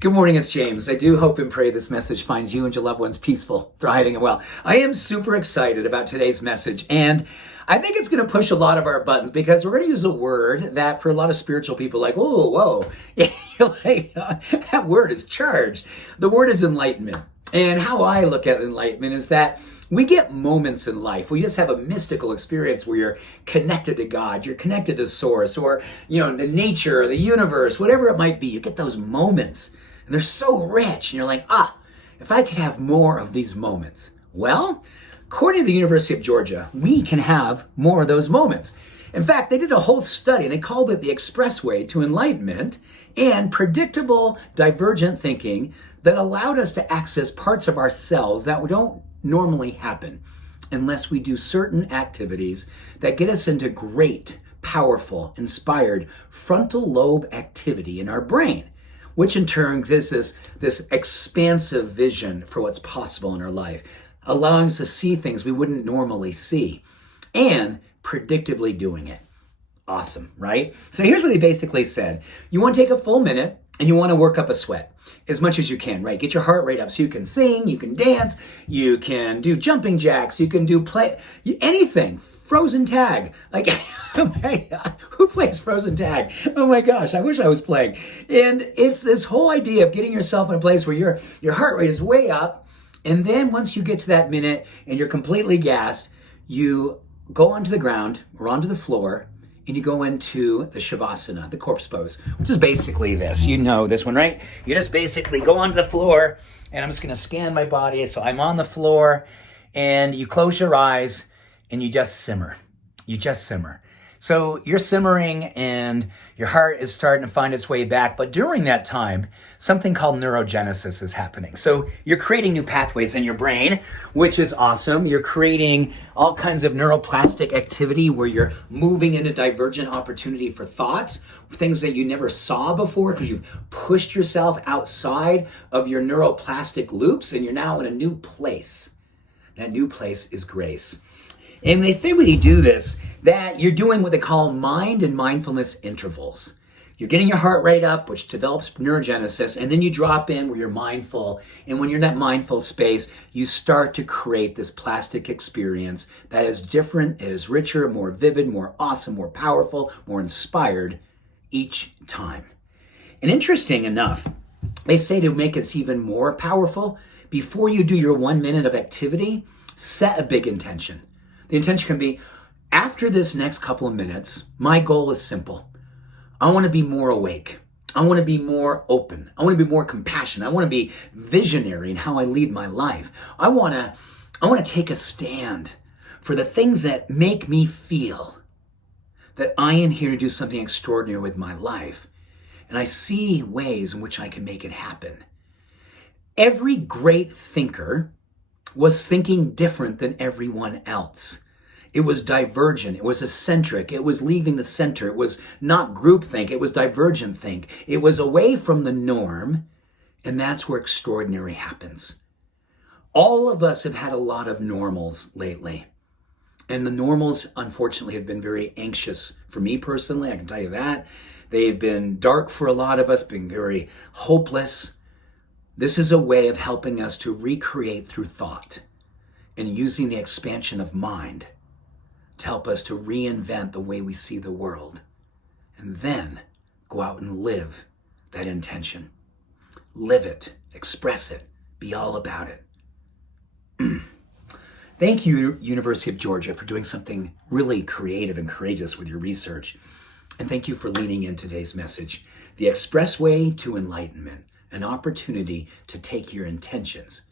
Good morning, it's James. I do hope and pray this message finds you and your loved ones peaceful, thriving, and well. I am super excited about today's message, and I think it's going to push a lot of our buttons because we're going to use a word that for a lot of spiritual people, like, oh, whoa, you're like, that word is charged. The word is enlightenment. And how I look at enlightenment is that we get moments in life where you just have a mystical experience where you're connected to God, you're connected to source, or, the nature, or the universe, whatever it might be. You get those moments and they're so rich. And you're like, if I could have more of these moments. Well, according to the University of Georgia, we can have more of those moments. In fact, they did a whole study and they called it the Expressway to Enlightenment and predictable divergent thinking that allowed us to access parts of ourselves that don't normally happen unless we do certain activities that get us into great, powerful, inspired frontal lobe activity in our brain, which in turn gives us this expansive vision for what's possible in our life, allowing us to see things we wouldn't normally see, and predictably doing it. Awesome, right? So here's what he basically said. You want to take a full minute and you want to work up a sweat as much as you can, right? Get your heart rate up so you can sing, you can dance, you can do jumping jacks, you can do anything. Frozen tag. Like, oh my God, who plays frozen tag? Oh my gosh, I wish I was playing. And it's this whole idea of getting yourself in a place where your heart rate is way up. And then once you get to that minute and you're completely gassed, you go onto the ground or onto the floor and you go into the Shavasana, the corpse pose, which is basically this. You know this one, right? You just basically go onto the floor, and I'm just going to scan my body. So I'm on the floor, and you close your eyes, and you just simmer. You just simmer. So you're simmering, and your heart is starting to find its way back. But during that time, something called neurogenesis is happening. So you're creating new pathways in your brain, which is awesome. You're creating all kinds of neuroplastic activity where you're moving into divergent opportunity for thoughts, things that you never saw before because you've pushed yourself outside of your neuroplastic loops, and you're now in a new place. That new place is grace. And they think when you do this, that you're doing what they call mind and mindfulness intervals. You're getting your heart rate up, which develops neurogenesis, and then you drop in where you're mindful. And when you're in that mindful space, you start to create this plastic experience that is different, it is richer, more vivid, more awesome, more powerful, more inspired each time. And interesting enough, they say to make it even more powerful, before you do your 1 minute of activity, set a big intention. The intention can be, after this next couple of minutes, my goal is simple. I want to be more awake. I want to be more open. I want to be more compassionate. I want to be visionary in how I lead my life. I want to take a stand for the things that make me feel that I am here to do something extraordinary with my life. And I see ways in which I can make it happen. Every great thinker was thinking different than everyone else. It was divergent. It was eccentric. It was leaving the center. It was not groupthink. It was divergent think. It was away from the norm, and that's where extraordinary happens. All of us have had a lot of normals lately, and the normals, unfortunately, have been very anxious. For me personally, I can tell you that. They've been dark for a lot of us, being very hopeless. This is a way of helping us to recreate through thought and using the expansion of mind to help us to reinvent the way we see the world, and then go out and live that intention. Live it, express it, be all about it. Thank you, University of Georgia, for doing something really creative and courageous with your research. And thank you for leaning in today's message. The Expressway to Enlightenment, an opportunity to take your intentions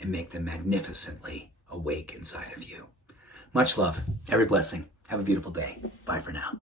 and make them magnificently awake inside of you. Much love, every blessing. Have a beautiful day. Bye for now.